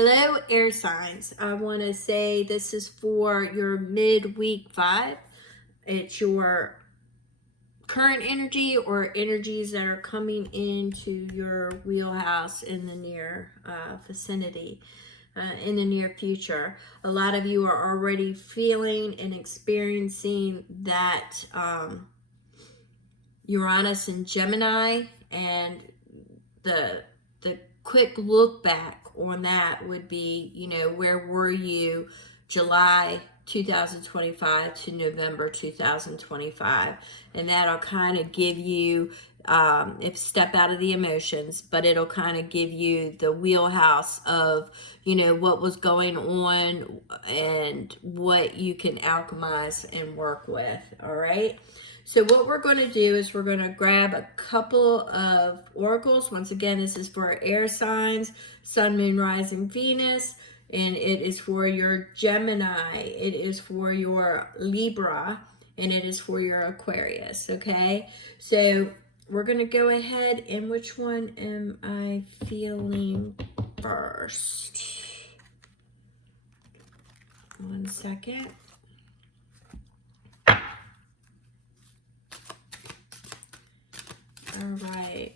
Hello, air signs. I want to say this is for your midweek vibe. It's your current energy or energies that are coming into your wheelhouse in the near vicinity, in the near future. A lot of you are already feeling and experiencing that Uranus and Gemini, and the quick look back on that would be, where were you July 2025 to November 2025, and that'll kind of give you if step out of the emotions, but it'll kind of give you the wheelhouse of what was going on and what you can alchemize and work with. All right. So what we're going to do is we're going to grab a couple of oracles. Once again, this is for air signs, Sun, Moon, Rising, Venus, and it is for your Gemini, it is for your Libra, and it is for your Aquarius, okay? So we're going to go ahead, and which one am I feeling first? One second. All right.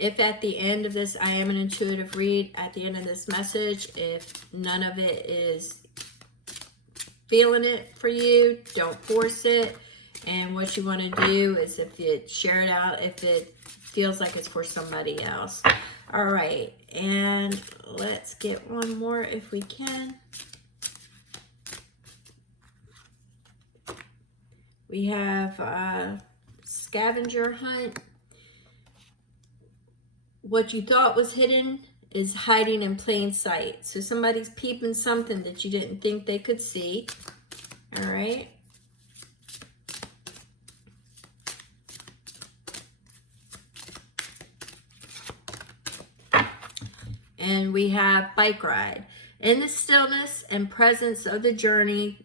If at the end of this, I am an intuitive read, at the end of this message, if none of it is feeling it for you, don't force it. And what you want to do is if you share it out, if it feels like it's for somebody else. All right. And let's get one more if we can. We have scavenger hunt. What you thought was hidden is hiding in plain sight. So somebody's peeping something that you didn't think they could see. All right. And we have bike ride. In the stillness and presence of the journey,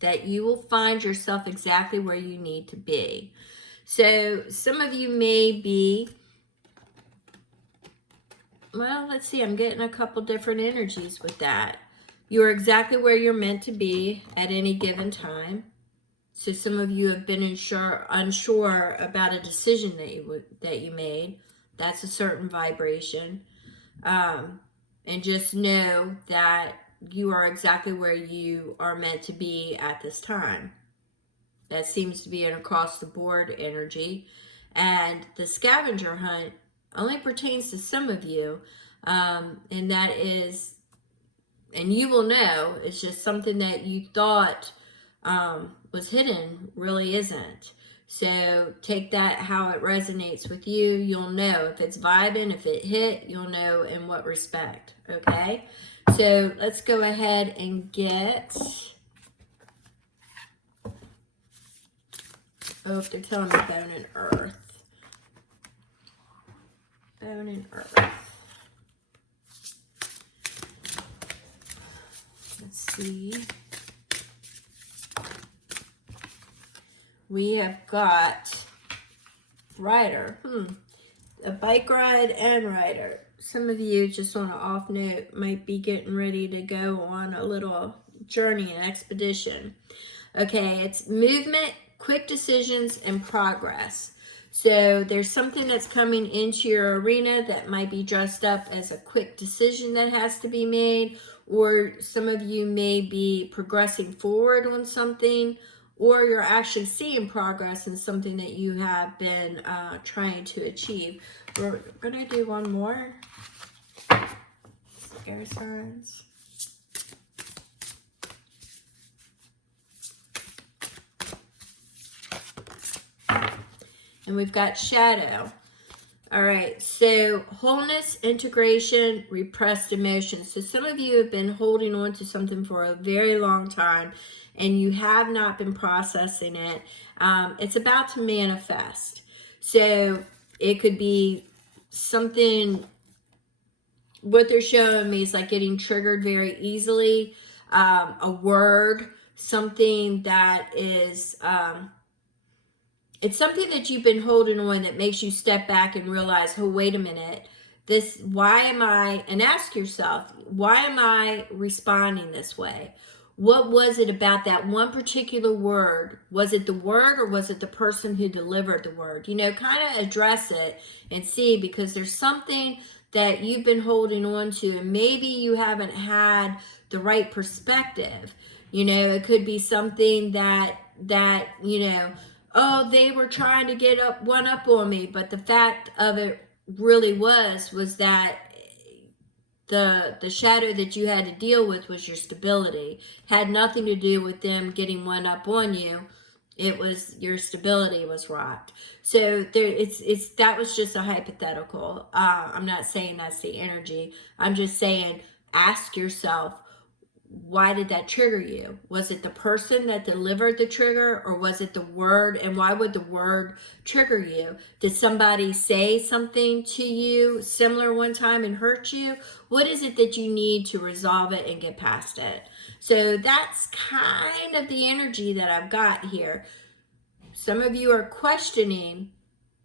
that you will find yourself exactly where you need to be. So some of you may be, well, let's see, I'm getting a couple different energies with that. You're exactly where you're meant to be at any given time. So some of you have been unsure about a decision that you made. That's a certain vibration. And just know that you are exactly where you are meant to be at this time. That seems to be an across the board energy. And the scavenger hunt only pertains to some of you. And that is, and you will know, it's just something that you thought was hidden really isn't. So take that how it resonates with you. You'll know if it's vibing, if it hit, you'll know in what respect. Okay. So let's go ahead and get, oh, they're telling me bone and earth. Bone and earth. Let's see. We have got rider. A bike ride and rider. Some of you, just on an off note, might be getting ready to go on a little journey, an expedition. Okay, it's movement, quick decisions, and progress. So there's something that's coming into your arena that might be dressed up as a quick decision that has to be made, or some of you may be progressing forward on something, or you're actually seeing progress in something that you have been trying to achieve. We're going to do one more. Air signs. And we've got shadow. All right, so wholeness, integration, repressed emotions. So some of you have been holding on to something for a very long time and you have not been processing it. It's about to manifest. So it could be something, what they're showing me is like getting triggered very easily. A word, something that is it's something that you've been holding on that makes you step back and realize, oh, wait a minute. And ask yourself, why am I responding this way? What was it about that one particular word? Was it the word or was it the person who delivered the word? Kind of address it and see, because there's something that you've been holding on to and maybe you haven't had the right perspective. It could be something that oh, they were trying to get one up on me, but the fact of it really was that the shadow that you had to deal with was your stability. Had nothing to do with them getting one up on you. It was your stability was rocked. So that was just a hypothetical. I'm not saying that's the energy. I'm just saying, ask yourself, why did that trigger you? Was it the person that delivered the trigger, or was it the word? And why would the word trigger you? Did somebody say something to you similar one time and hurt you? What is it that you need to resolve it and get past it? So that's kind of the energy that I've got here. Some of you are questioning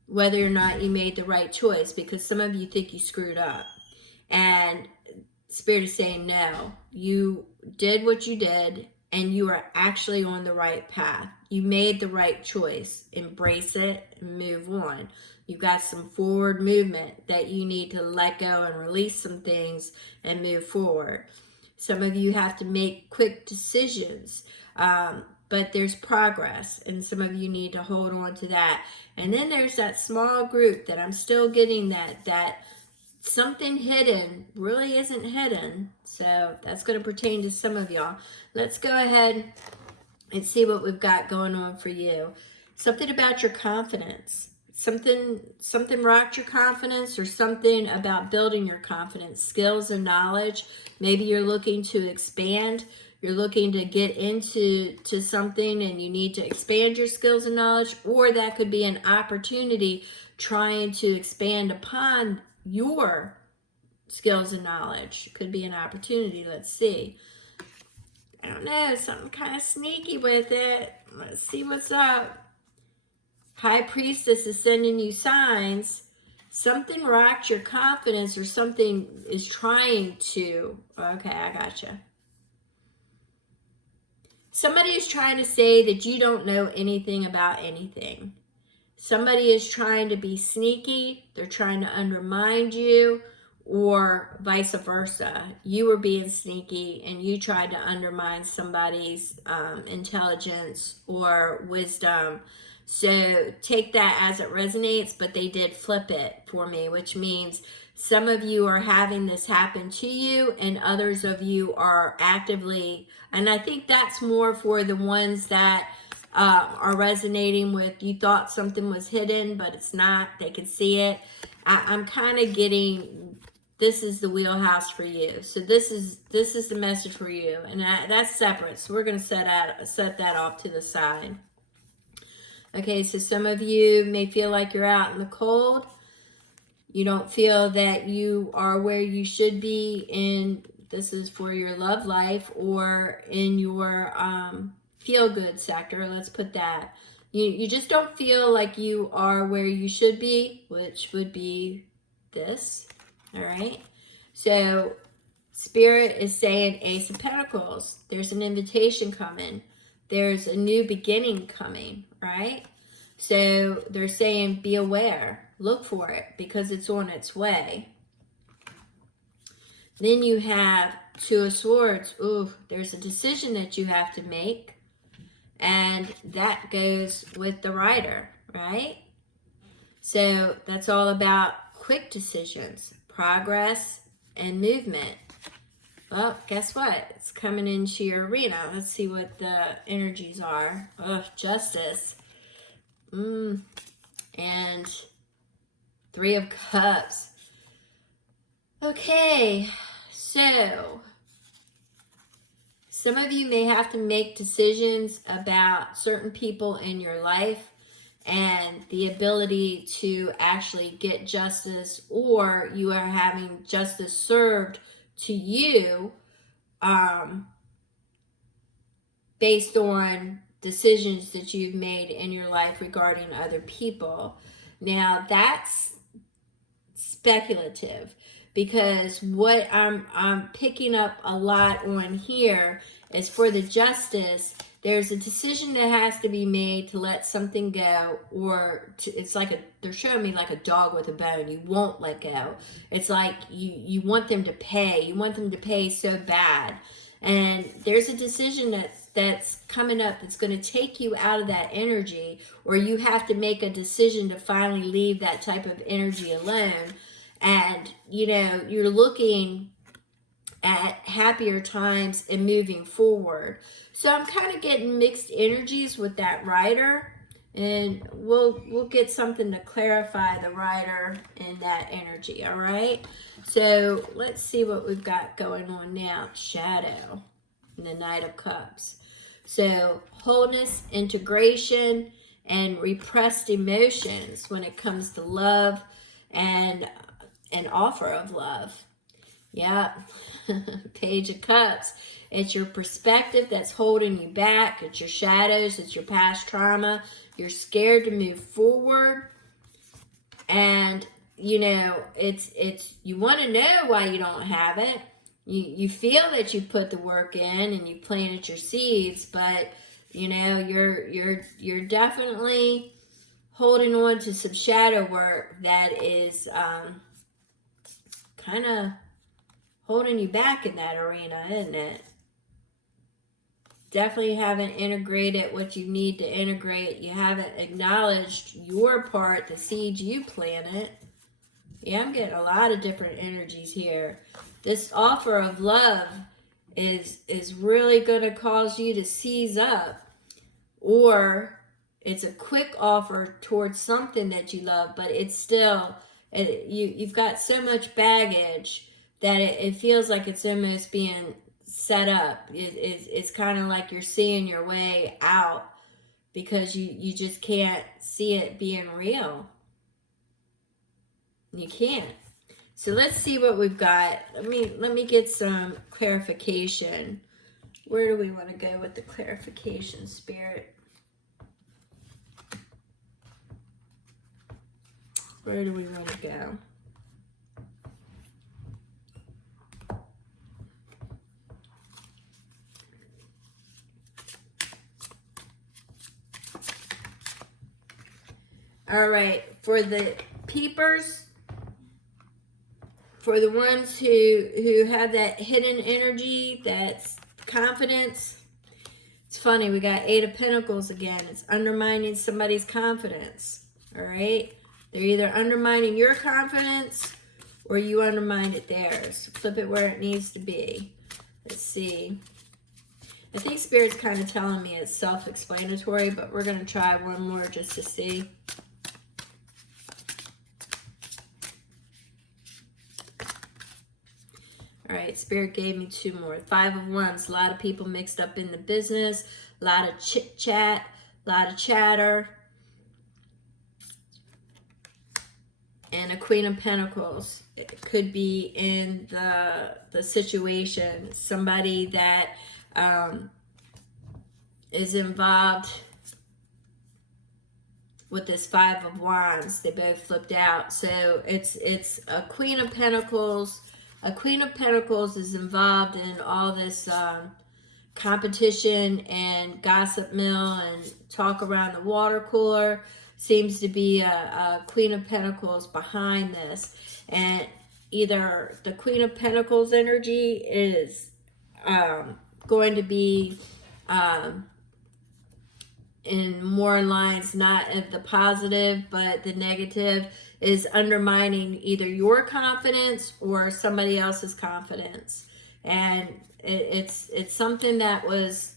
whether or not you made the right choice, because some of you think you screwed up. And Spirit is saying, no, you did what you did and you are actually on the right path. You made the right choice. Embrace it and move on. You've got some forward movement that you need to let go and release some things and move forward. Some of you have to make quick decisions, but there's progress, and some of you need to hold on to that. And then there's that small group that I'm still getting that something hidden really isn't hidden. So that's going to pertain to some of y'all. Let's go ahead and see what we've got going on for you. Something about your confidence. Something rocked your confidence, or something about building your confidence, skills and knowledge. Maybe you're looking to expand. You're looking to get into something and you need to expand your skills and knowledge, or that could be an opportunity trying to expand upon your skills and knowledge. Could be an opportunity. Let's see. I don't know, something kind of sneaky with it. Let's see what's up. High Priestess is sending you signs. Something rocked your confidence, or something is trying to. Okay, I gotcha. Somebody is trying to say that you don't know anything about anything. Somebody is trying to be sneaky. They're trying to undermine you, or vice versa. You were being sneaky and you tried to undermine somebody's intelligence or wisdom. So take that as it resonates, but they did flip it for me, which means some of you are having this happen to you and others of you are actively, and I think that's more for the ones that are resonating with, you thought something was hidden, but it's not. They can see it. I'm kind of getting, this is the wheelhouse for you. So this is the message for you, and that's separate. So we're going to set that off to the side. Okay, so some of you may feel like you're out in the cold. You don't feel that you are where you should be in, this is for your love life, or in your feel-good sector. Let's put that. You just don't feel like you are where you should be, which would be this. All right. So Spirit is saying Ace of Pentacles. There's an invitation coming. There's a new beginning coming, right? So they're saying be aware. Look for it because it's on its way. Then you have Two of Swords. Ooh, there's a decision that you have to make. And that goes with the Rider, right? So that's all about quick decisions, progress, and movement. Well, guess what? It's coming into your arena. Let's see what the energies are. Oh, Justice. And Three of Cups. Okay, so some of you may have to make decisions about certain people in your life and the ability to actually get justice, or you are having justice served to you based on decisions that you've made in your life regarding other people. Now that's speculative, because what I'm picking up a lot on here is for the Justice, there's a decision that has to be made to let something go, or it's like they're showing me like a dog with a bone. You won't let go. It's like you want them to pay. You want them to pay so bad. And there's a decision that's coming up that's going to take you out of that energy, or you have to make a decision to finally leave that type of energy alone. And, you're looking at happier times and moving forward. So I'm kind of getting mixed energies with that rider, and we'll get something to clarify the rider and that energy. All right. So let's see what we've got going on now. Shadow and the Knight of Cups. So wholeness, integration, and repressed emotions when it comes to love and an offer of love. Yep. Page of Cups. It's your perspective that's holding you back. It's your shadows. It's your past trauma. You're scared to move forward. And, it's you want to know why you don't have it. You feel that you put the work in and you planted your seeds, but, you're definitely holding on to some shadow work that is kind of holding you back in that arena, isn't it? Definitely haven't integrated what you need to integrate. You haven't acknowledged your part, the seeds you planted. Yeah, I'm getting a lot of different energies here. This offer of love is really going to cause you to seize up, or it's a quick offer towards something that you love, but it's still, you've got so much baggage that it feels like it's almost being set up. It's kind of like you're seeing your way out because you just can't see it being real. You can't. So let's see what we've got. Let me get some clarification. Where do we want to go with the clarification, Spirit? Where do we want to go? All right, for the peepers, for the ones who have that hidden energy, that's confidence. It's funny, we got Eight of Pentacles again. It's undermining somebody's confidence. All right, they're either undermining your confidence or you undermine theirs. Flip it where it needs to be. Let's see. I think Spirit's kind of telling me it's self-explanatory, but we're going to try one more just to see. All right, Spirit gave me two more. Five of Wands. A lot of people mixed up in the business. A lot of chit-chat. A lot of chatter. And a Queen of Pentacles. It could be in the situation. Somebody that is involved with this Five of Wands. They both flipped out. So it's a Queen of Pentacles. A Queen of Pentacles is involved in all this competition and gossip mill and talk around the water cooler. Seems to be a Queen of Pentacles behind this. And either the Queen of Pentacles energy is going to be in more lines, not of the positive, but the negative is undermining either your confidence or somebody else's confidence. And it's something that was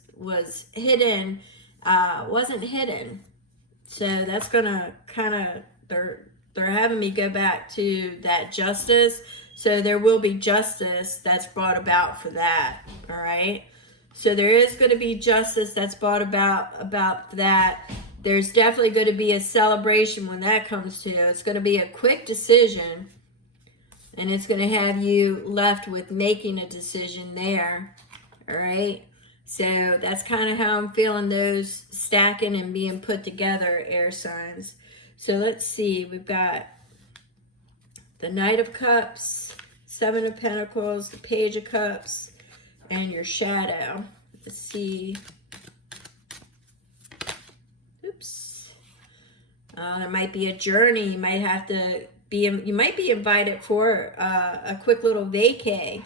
hidden, wasn't hidden. So that's gonna kind of, they're having me go back to that justice. So there will be justice that's brought about for that. All right. So there is going to be justice that's brought about that. There's definitely going to be a celebration when that comes to. It's going to be a quick decision, and it's going to have you left with making a decision there. All right. So that's kind of how I'm feeling those stacking and being put together, air signs. So let's see, we've got the Knight of Cups, Seven of Pentacles, the Page of Cups, and your shadow. Let's see. Oops. There might be a journey. You might have to be, you might be invited for a quick little vacay.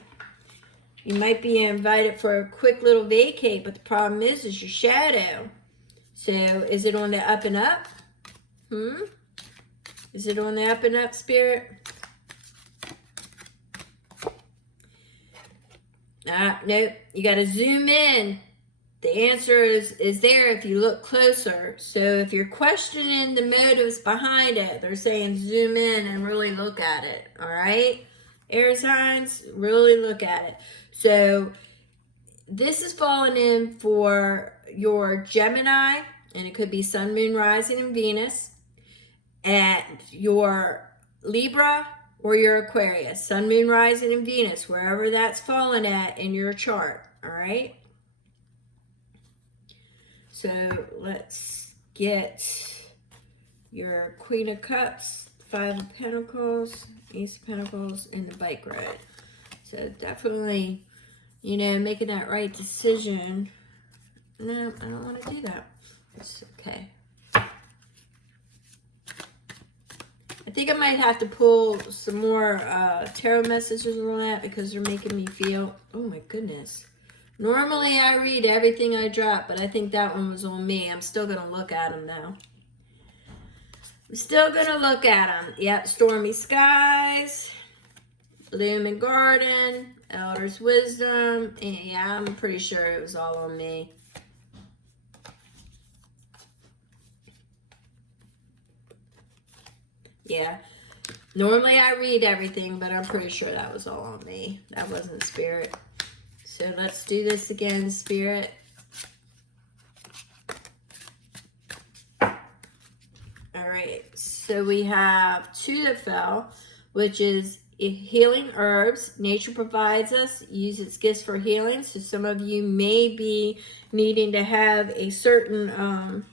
You might be invited for a quick little vacay, but the problem is your shadow. So is it on the up and up? Is it on the up and up, Spirit? Nope. You got to zoom in. The answer is there if you look closer. So if you're questioning the motives behind it, they're saying zoom in and really look at it. All right? Air signs, really look at it. So this is falling in for your Gemini, and it could be Sun, Moon, Rising, and Venus, and your Libra or your Aquarius. Sun, Moon, Rising, and Venus, wherever that's falling at in your chart. All right? So let's get your Queen of Cups, Five of Pentacles, Ace of Pentacles, and the Bike Ride. So definitely, you know, making that right decision. No, I don't want to do that. It's okay. I think I might have to pull some more tarot messages on that because they're making me feel, oh my goodness. Normally I read everything I drop, but I think that one was on me. I'm still going to look at them though. I'm still going to look at them. Yep, Stormy Skies, Bloom and Garden, Elder's Wisdom. And yeah, I'm pretty sure it was all on me. Yeah. Normally I read everything, but I'm pretty sure that was all on me. That wasn't Spirit. So let's do this again, Spirit. All right. So we have two that fell, which is healing herbs. Nature provides us, use its gifts for healing. So some of you may be needing to have a certain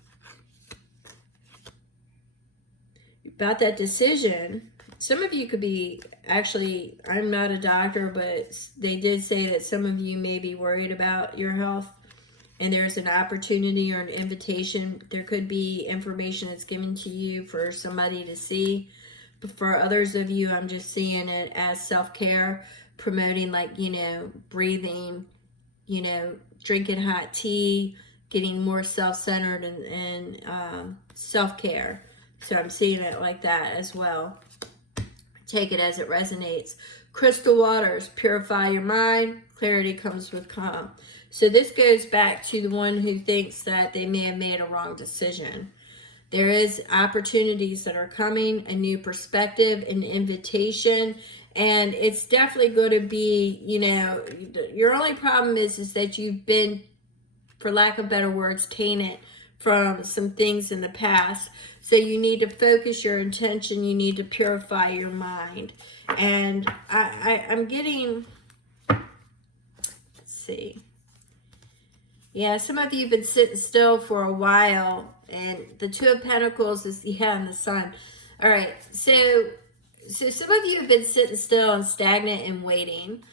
about that decision. Some of you could be, actually, I'm not a doctor, but they did say that some of you may be worried about your health, and there's an opportunity or an invitation. There could be information that's given to you for somebody to see. But for others of you, I'm just seeing it as self-care, promoting, like, you know, breathing, you know, drinking hot tea, getting more self-centered and self-care. So I'm seeing it like that as well. Take it as it resonates. Crystal waters purify your mind. Clarity comes with calm. So this goes back to the one who thinks that they may have made a wrong decision. There is opportunities that are coming, a new perspective, an invitation, and it's definitely going to be, you know, your only problem is that you've been, for lack of better words, tainted from some things in the past. So you need to focus your intention. You need to purify your mind. And I'm getting, let's see. Yeah, some of you have been sitting still for a while. And the Two of Pentacles is, yeah, and the Sun. All right, so some of you have been sitting still and stagnant and waiting.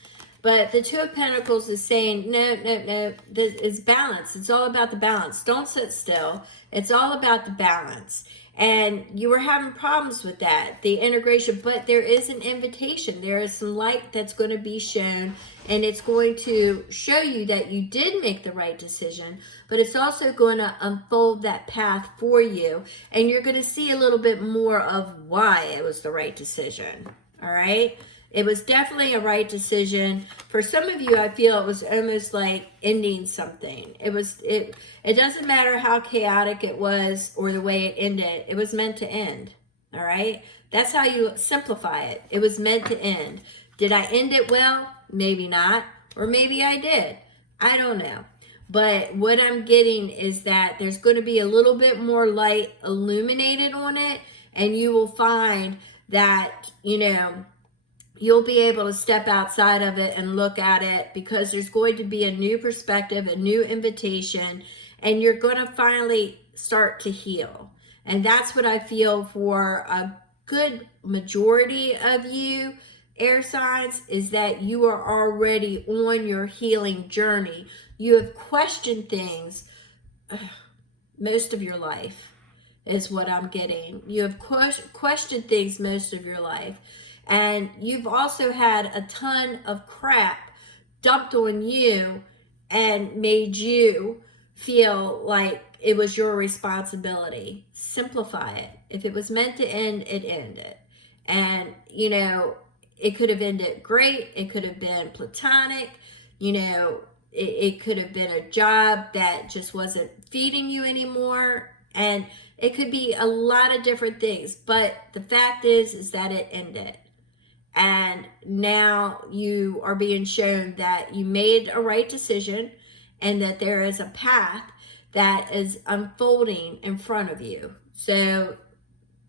But the Two of Pentacles is saying, no, it's balance. It's all about the balance. Don't sit still. It's all about the balance. And you were having problems with that, the integration, but there is an invitation. There is some light that's going to be shown, and it's going to show you that you did make the right decision, but it's also going to unfold that path for you, and you're going to see a little bit more of why it was the right decision. All right? It was definitely a right decision. For some of you, I feel it was almost like ending something. It doesn't matter how chaotic it was or the way it ended. It was meant to end. All right? That's how you simplify it. It was meant to end. Did I end it well? Maybe not. Or maybe I did. I don't know. But what I'm getting is that there's going to be a little bit more light illuminated on it, and you will find that, you know, you'll be able to step outside of it and look at it, because there's going to be a new perspective, a new invitation, and you're going to finally start to heal. And that's what I feel for a good majority of you, air signs, is that you are already on your healing journey. You have questioned things most of your life, is what I'm getting. You have questioned things most of your life. And you've also had a ton of crap dumped on you and made you feel like it was your responsibility. Simplify it. If it was meant to end, it ended. And, it could have ended great. It could have been platonic. It could have been a job that just wasn't feeding you anymore. And it could be a lot of different things. But the fact is that it ended. And now you are being shown that you made a right decision, and that there is a path that is unfolding in front of you. So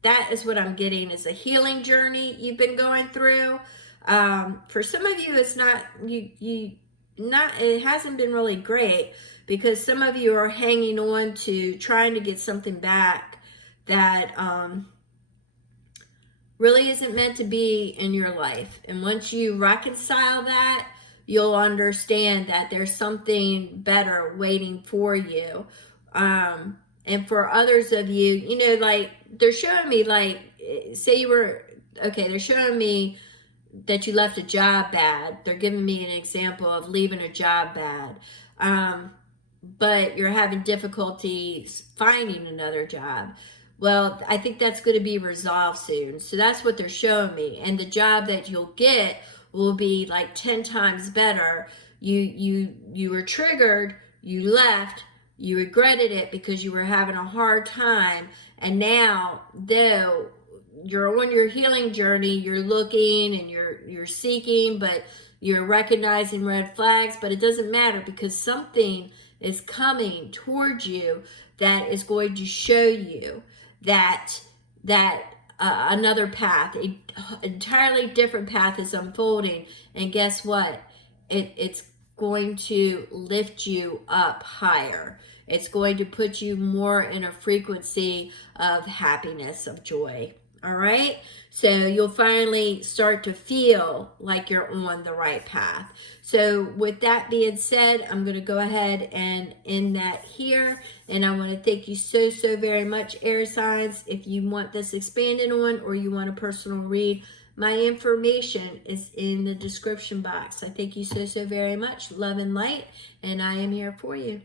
that is what I'm getting, is a healing journey you've been going through. For some of you, it's not, it hasn't been really great, because some of you are hanging on to trying to get something back that really isn't meant to be in your life. And once you reconcile that, you'll understand that there's something better waiting for you. And for others of you, like, they're showing me, like, say you were, okay, they're showing me that you left a job bad. They're giving me an example of leaving a job bad. But you're having difficulty finding another job. Well, I think that's going to be resolved soon. So that's what they're showing me. And the job that you'll get will be like 10 times better. You were triggered, you left, you regretted it because you were having a hard time. And now, though you're on your healing journey, you're looking and you're seeking, but you're recognizing red flags. But it doesn't matter, because something is coming towards you that is going to show you that another path, an entirely different path, is unfolding. And guess what? It's going to lift you up higher. It's going to put you more in a frequency of happiness, of joy. All right? So you'll finally start to feel like you're on the right path. So with that being said, I'm going to go ahead and end that here. And I want to thank you so, so very much, air signs. If you want this expanded on, or you want a personal read, my information is in the description box. I thank you so, so very much. Love and light. And I am here for you.